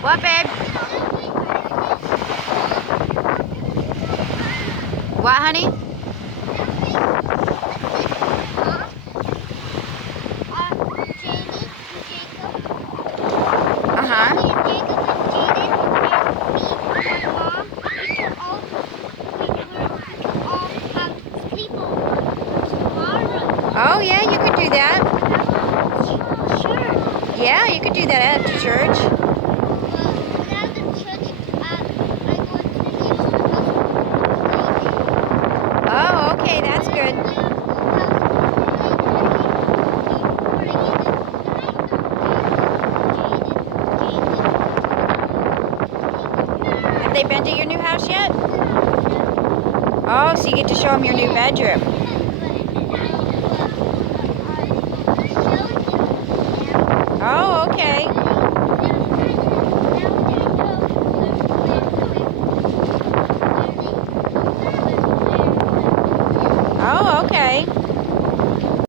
What, babe? What, honey? Uh-huh. Oh, yeah, you could do that. Sure. Yeah, you could do that after church. Oh, okay, that's good. Have they been to your new house yet? Oh, so you get to show them your new bedroom. Oh, okay. Oh, okay.